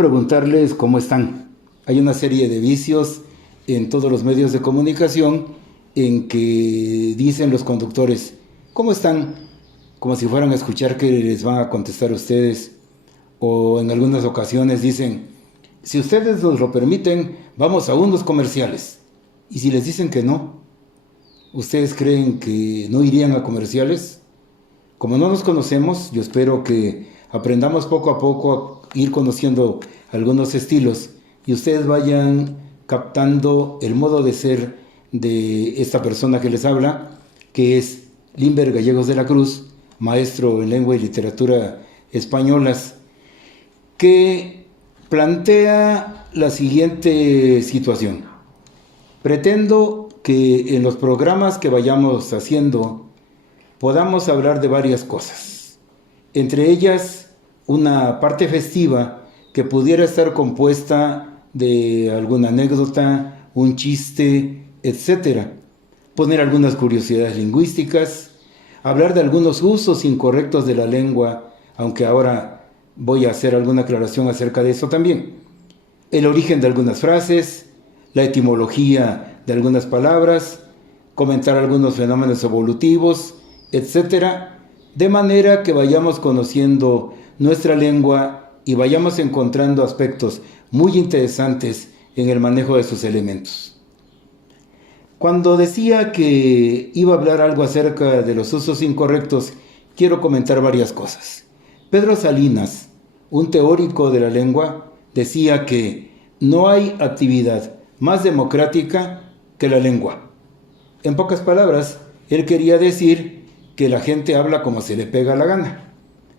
preguntarles cómo están. Hay una serie de vicios en todos los medios de comunicación en que dicen los conductores, ¿cómo están? Como si fueran a escuchar que les van a contestar ustedes. O en algunas ocasiones dicen, si ustedes nos lo permiten, vamos a unos comerciales. Y si les dicen que no, ¿ustedes creen que no irían a comerciales? Como no nos conocemos, yo espero que aprendamos poco a poco a ir conociendo algunos estilos y ustedes vayan captando el modo de ser de esta persona que les habla, que es Limber Gallegos de la Cruz, maestro en lengua y literatura españolas, que plantea la siguiente situación. Pretendo que en los programas que vayamos haciendo podamos hablar de varias cosas, entre ellas una parte festiva que pudiera estar compuesta de alguna anécdota, un chiste, etcétera. Poner algunas curiosidades lingüísticas, hablar de algunos usos incorrectos de la lengua, aunque ahora voy a hacer alguna aclaración acerca de eso también. El origen de algunas frases, la etimología de algunas palabras, comentar algunos fenómenos evolutivos, etcétera, de manera que vayamos conociendo nuestra lengua y vayamos encontrando aspectos muy interesantes en el manejo de sus elementos. Cuando decía que iba a hablar algo acerca de los usos incorrectos, quiero comentar varias cosas. Pedro Salinas, un teórico de la lengua, decía que no hay actividad más democrática que la lengua. En pocas palabras, él quería decir que la gente habla como se le pega la gana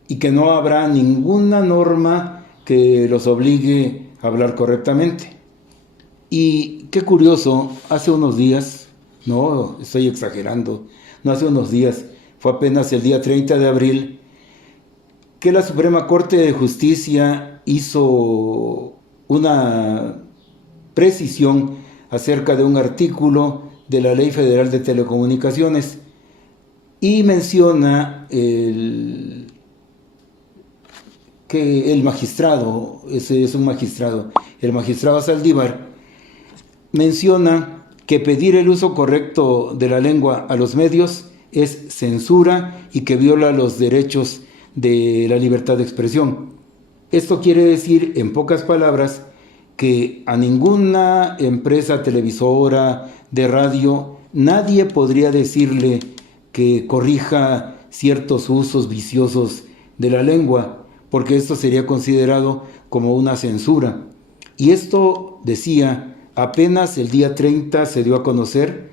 y que no habrá ninguna norma que los obligue a hablar correctamente. Y qué curioso, hace unos días, no estoy exagerando, no hace unos días, fue apenas el día 30 de abril, que la Suprema Corte de Justicia hizo una precisión acerca de un artículo de la Ley Federal de Telecomunicaciones y menciona que el magistrado, ese es un magistrado, el magistrado Saldívar, menciona que pedir el uso correcto de la lengua a los medios es censura y que viola los derechos de la libertad de expresión. Esto quiere decir, en pocas palabras, que a ninguna empresa televisora, de radio, nadie podría decirle que corrija ciertos usos viciosos de la lengua, porque esto sería considerado como una censura. Y esto, decía, apenas el día 30 se dio a conocer,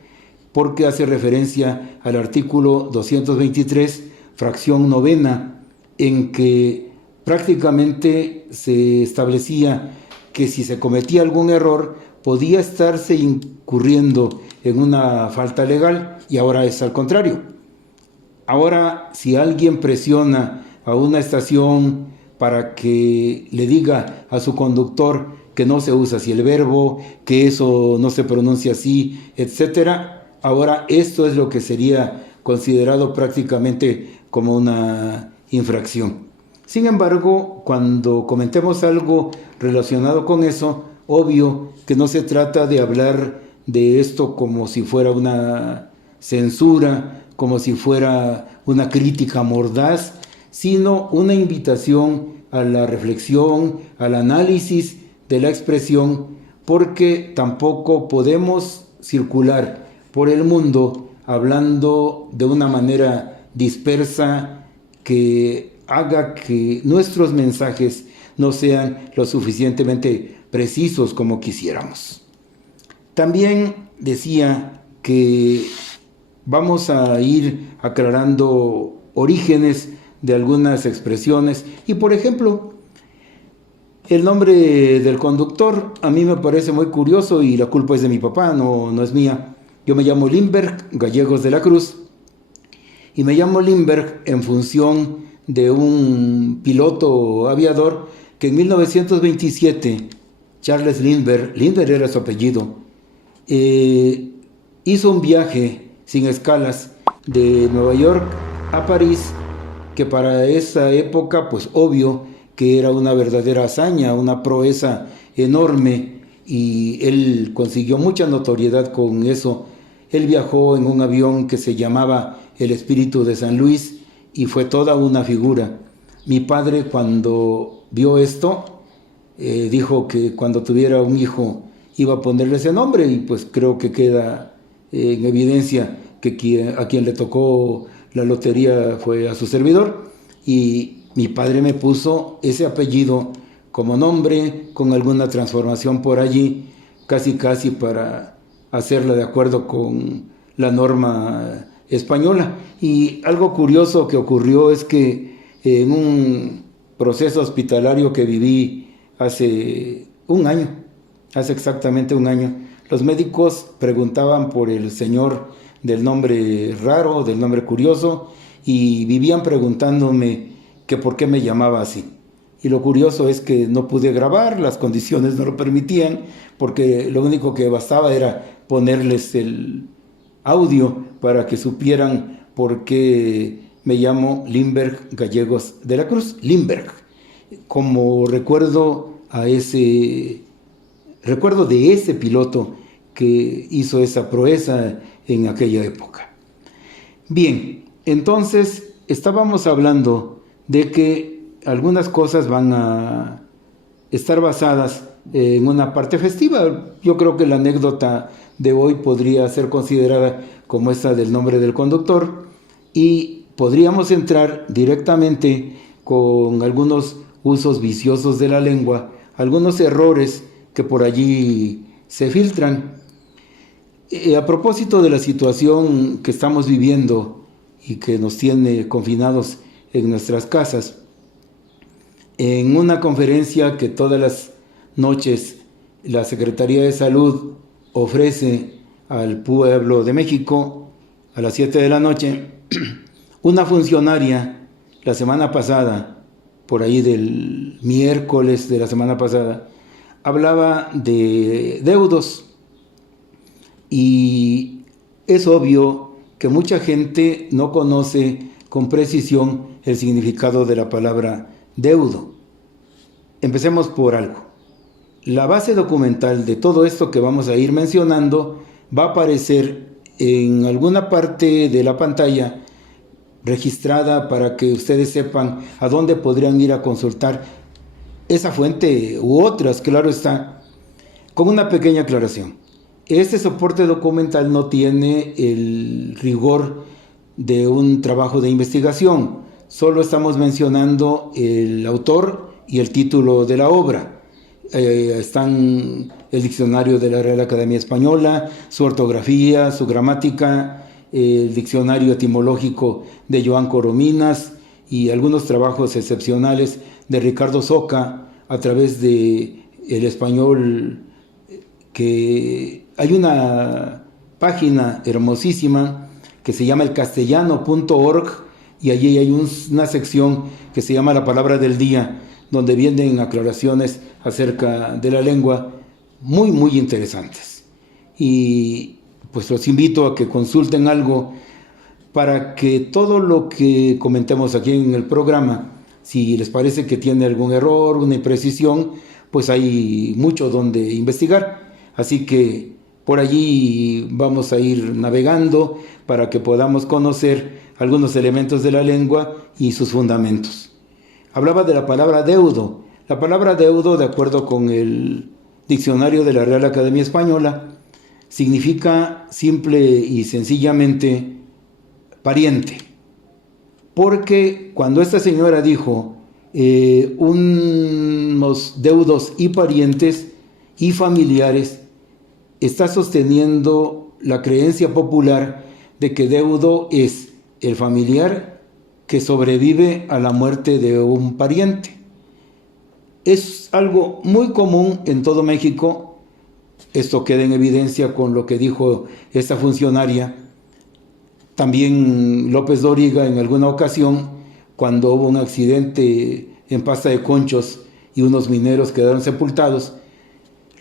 porque hace referencia al artículo 223, fracción novena, en que prácticamente se establecía que si se cometía algún error, podía estarse incurriendo en una falta legal, y ahora es al contrario. Ahora, si alguien presiona a una estación para que le diga a su conductor que no se usa así el verbo, que eso no se pronuncia así, etcétera, ahora esto es lo que sería considerado prácticamente como una infracción. Sin embargo, cuando comentemos algo relacionado con eso, obvio que no se trata de hablar de esto como si fuera una censura, como si fuera una crítica mordaz, sino una invitación a la reflexión, al análisis de la expresión, porque tampoco podemos circular por el mundo hablando de una manera dispersa que haga que nuestros mensajes no sean lo suficientemente precisos como quisiéramos. También decía que vamos a ir aclarando orígenes de algunas expresiones y, por ejemplo, el nombre del conductor a mí me parece muy curioso y la culpa es de mi papá, no es mía. Yo me llamo Limber Gallegos de la Cruz y me llamo Limber en función de un piloto aviador que en 1927, Charles Lindbergh era su apellido, hizo un viaje sin escalas de Nueva York a París, que para esa época, pues obvio que era una verdadera hazaña, una proeza enorme, y él consiguió mucha notoriedad con eso. Él viajó en un avión que se llamaba el Espíritu de San Luis y fue toda una figura. Mi padre, cuando vio esto, dijo que cuando tuviera un hijo iba a ponerle ese nombre, y pues creo que queda en evidencia que a quien le tocó la lotería fue a su servidor, y mi padre me puso ese apellido como nombre, con alguna transformación por allí, casi para hacerla de acuerdo con la norma española. Y algo curioso que ocurrió es que en un proceso hospitalario que viví hace exactamente un año, los médicos preguntaban por el señor del nombre raro, del nombre curioso, y vivían preguntándome que por qué me llamaba así. Y lo curioso es que no pude grabar, las condiciones no lo permitían, porque lo único que bastaba era ponerles el audio para que supieran por qué me llamo Limberg Gallegos de la Cruz, Limberg, como recuerdo de ese piloto que hizo esa proeza en aquella época. Bien, entonces estábamos hablando de que algunas cosas van a estar basadas en una parte festiva. Yo creo que la anécdota de hoy podría ser considerada como esta del nombre del conductor, y podríamos entrar directamente con algunos usos viciosos de la lengua, algunos errores que por allí se filtran. A propósito de la situación que estamos viviendo y que nos tiene confinados en nuestras casas, en una conferencia que todas las noches la Secretaría de Salud ofrece al pueblo de México a las 7 de la noche, una funcionaria la semana pasada, por ahí del miércoles de la semana pasada, hablaba de deudos, y es obvio que mucha gente no conoce con precisión el significado de la palabra deudo. Empecemos por algo. La base documental de todo esto que vamos a ir mencionando va a aparecer en alguna parte de la pantalla registrada para que ustedes sepan a dónde podrían ir a consultar esa fuente u otras, claro está, con una pequeña aclaración. Este soporte documental no tiene el rigor de un trabajo de investigación, solo estamos mencionando el autor y el título de la obra. Están el diccionario de la Real Academia Española, su ortografía, su gramática, el diccionario etimológico de Joan Corominas y algunos trabajos excepcionales de Ricardo Soca a través de el español, que hay una página hermosísima que se llama elcastellano.org, y allí hay una sección que se llama La Palabra del Día, donde vienen aclaraciones acerca de la lengua muy, muy interesantes. Y pues los invito a que consulten algo para que todo lo que comentemos aquí en el programa, si les parece que tiene algún error, una imprecisión, pues hay mucho donde investigar. Así que por allí vamos a ir navegando para que podamos conocer algunos elementos de la lengua y sus fundamentos. Hablaba de la palabra deudo. La palabra deudo, de acuerdo con el diccionario de la Real Academia Española, significa simple y sencillamente pariente. Porque cuando esta señora dijo unos deudos y parientes y familiares, está sosteniendo la creencia popular de que deudo es el familiar que sobrevive a la muerte de un pariente. Es algo muy común en todo México. Esto queda en evidencia con lo que dijo esta funcionaria. También López Dóriga en alguna ocasión, cuando hubo un accidente en Pasta de Conchos y unos mineros quedaron sepultados,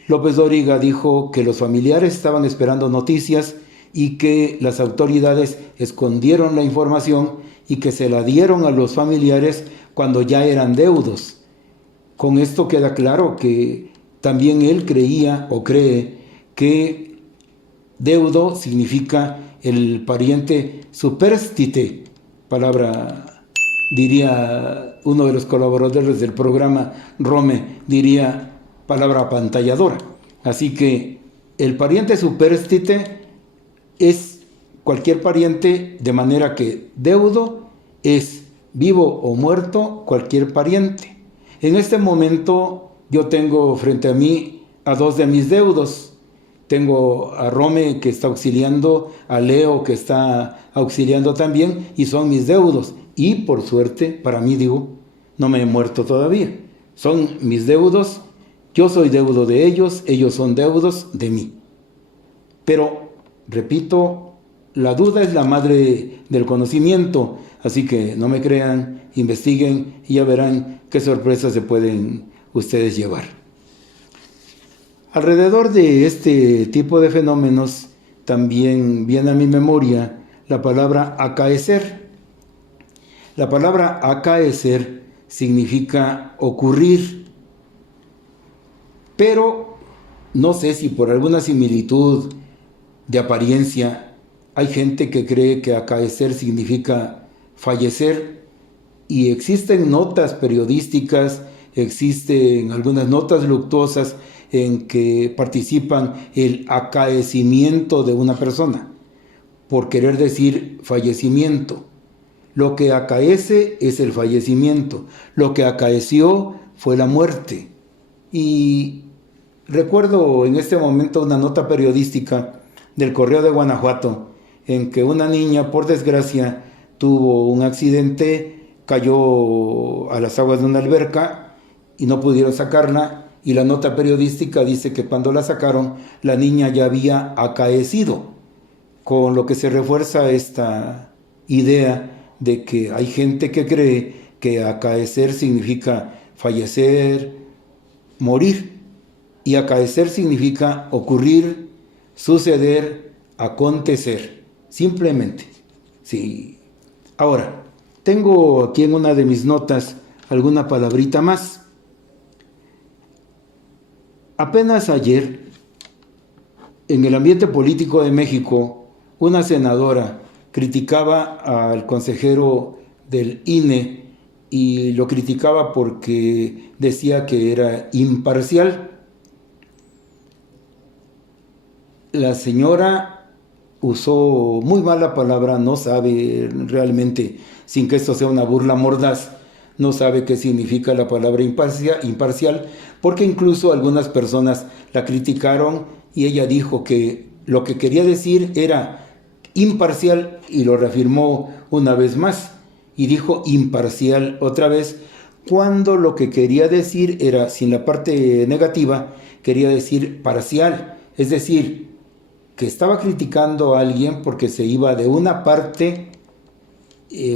López Dóriga dijo que los familiares estaban esperando noticias y que las autoridades escondieron la información y que se la dieron a los familiares cuando ya eran deudos. Con esto queda claro que también él creía o cree que deudo significa el pariente superstite, palabra, diría uno de los colaboradores del programa, Rome, diría palabra apantalladora. Así que el pariente superstite es cualquier pariente, de manera que deudo es vivo o muerto cualquier pariente. En este momento yo tengo frente a mí a dos de mis deudos. Tengo a Rome, que está auxiliando, a Leo, que está auxiliando también, y son mis deudos. Y por suerte, para mí digo, no me he muerto todavía. Son mis deudos, yo soy deudo de ellos son deudos de mí. Pero, repito, la duda es la madre del conocimiento, así que no me crean, investiguen y ya verán qué sorpresas se pueden ustedes llevar. Alrededor de este tipo de fenómenos también viene a mi memoria la palabra acaecer. La palabra acaecer significa ocurrir, pero no sé si por alguna similitud de apariencia hay gente que cree que acaecer significa fallecer, y existen notas periodísticas, existen algunas notas luctuosas en que participan el acaecimiento de una persona, por querer decir fallecimiento. Lo que acaece es el fallecimiento, lo que acaeció fue la muerte. Y recuerdo en este momento una nota periodística del Correo de Guanajuato, en que una niña, por desgracia, tuvo un accidente, cayó a las aguas de una alberca y no pudieron sacarla, y la nota periodística dice que cuando la sacaron, la niña ya había acaecido, con lo que se refuerza esta idea de que hay gente que cree que acaecer significa fallecer, morir, y acaecer significa ocurrir, suceder, acontecer, simplemente. Sí. Ahora, tengo aquí en una de mis notas alguna palabrita más. Apenas ayer, en el ambiente político de México, una senadora criticaba al consejero del INE y lo criticaba porque decía que era imparcial. La señora usó muy mala palabra, no sabe realmente, sin que esto sea una burla mordaz, no sabe qué significa la palabra imparcial, porque incluso algunas personas la criticaron y ella dijo que lo que quería decir era imparcial, y lo reafirmó una vez más y dijo imparcial otra vez, cuando lo que quería decir era, sin la parte negativa, quería decir parcial, es decir, que estaba criticando a alguien porque se iba de una parte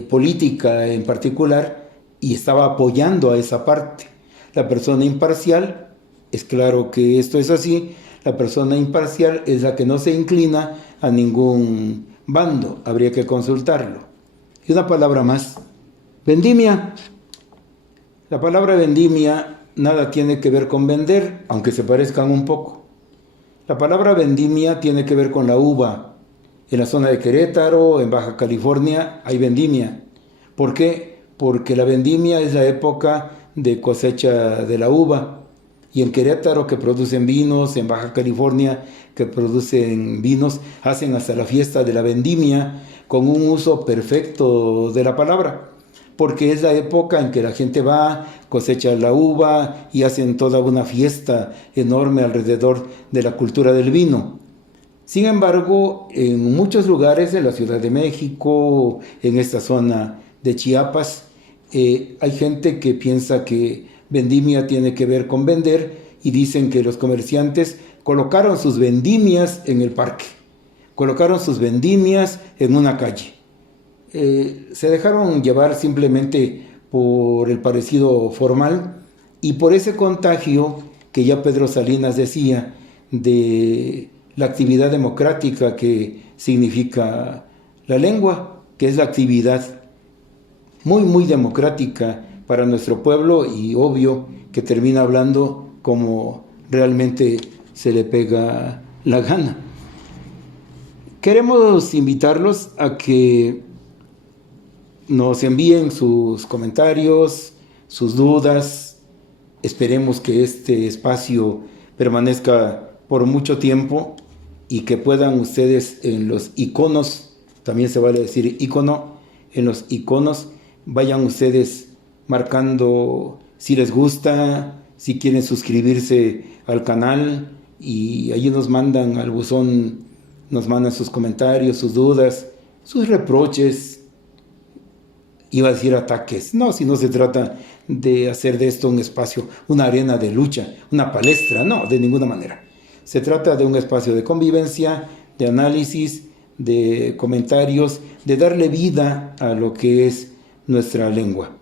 política en particular y estaba apoyando a esa parte. La persona imparcial, es claro que esto es así, la persona imparcial es la que no se inclina a ningún bando, habría que consultarlo. Y una palabra más, vendimia. La palabra vendimia nada tiene que ver con vender, aunque se parezcan un poco. La palabra vendimia tiene que ver con la uva. En la zona de Querétaro, en Baja California, hay vendimia. ¿Por qué? Porque la vendimia es la época de cosecha de la uva. Y en Querétaro, que producen vinos, en Baja California, que producen vinos, hacen hasta la fiesta de la vendimia, con un uso perfecto de la palabra, porque es la época en que la gente va, cosecha la uva y hacen toda una fiesta enorme alrededor de la cultura del vino. Sin embargo, en muchos lugares de la Ciudad de México, en esta zona de Chiapas, hay gente que piensa que vendimia tiene que ver con vender y dicen que los comerciantes colocaron sus vendimias en el parque, colocaron sus vendimias en una calle. Se dejaron llevar simplemente por el parecido formal y por ese contagio que ya Pedro Salinas decía de la actividad democrática que significa la lengua, que es la actividad muy democrática para nuestro pueblo y obvio que termina hablando como realmente se le pega la gana. Queremos invitarlos a que nos envíen sus comentarios, sus dudas. Esperemos que este espacio permanezca por mucho tiempo y que puedan ustedes en los iconos, también se vale decir icono, en los iconos vayan ustedes marcando si les gusta, si quieren suscribirse al canal, y allí nos mandan al buzón, nos mandan sus comentarios, sus dudas, sus reproches. Iba a decir ataques. No, si no se trata de hacer de esto un espacio, una arena de lucha, una palestra, no, de ninguna manera. Se trata de un espacio de convivencia, de análisis, de comentarios, de darle vida a lo que es nuestra lengua.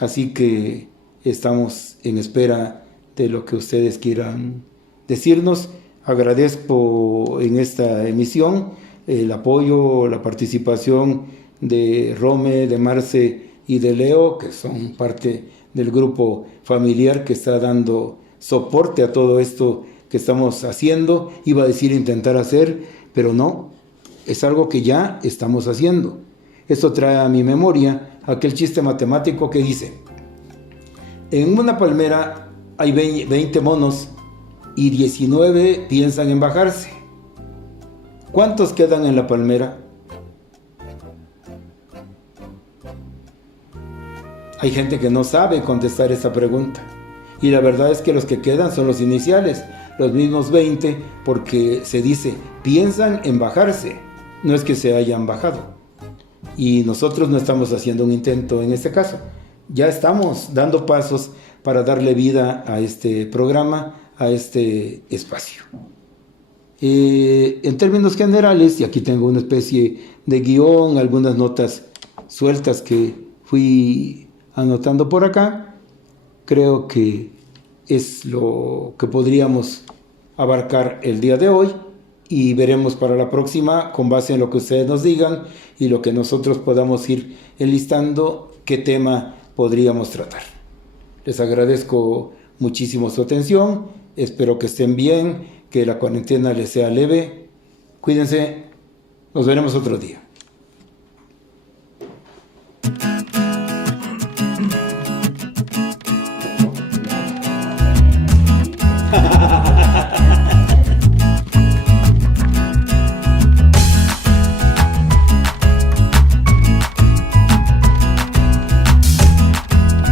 Así que estamos en espera de lo que ustedes quieran decirnos. Agradezco en esta emisión el apoyo, la participación de Rome, de Marce y de Leo, que son parte del grupo familiar que está dando soporte a todo esto que estamos haciendo. Iba a decir intentar hacer, pero no, es algo que ya estamos haciendo. Esto trae a mi memoria aquel chiste matemático que dice: en una palmera hay 20 monos y 19 piensan en bajarse. ¿Cuántos quedan en la palmera? Hay gente que no sabe contestar esa pregunta. Y la verdad es que los que quedan son los iniciales, los mismos 20, porque se dice, piensan en bajarse, no es que se hayan bajado. Y nosotros no estamos haciendo un intento en este caso. Ya estamos dando pasos para darle vida a este programa, a este espacio. En términos generales, y aquí tengo una especie de guión, algunas notas sueltas que fui anotando por acá, creo que es lo que podríamos abarcar el día de hoy, y veremos para la próxima, con base en lo que ustedes nos digan y lo que nosotros podamos ir enlistando, qué tema podríamos tratar. Les agradezco muchísimo su atención, espero que estén bien, que la cuarentena les sea leve. Cuídense, nos veremos otro día.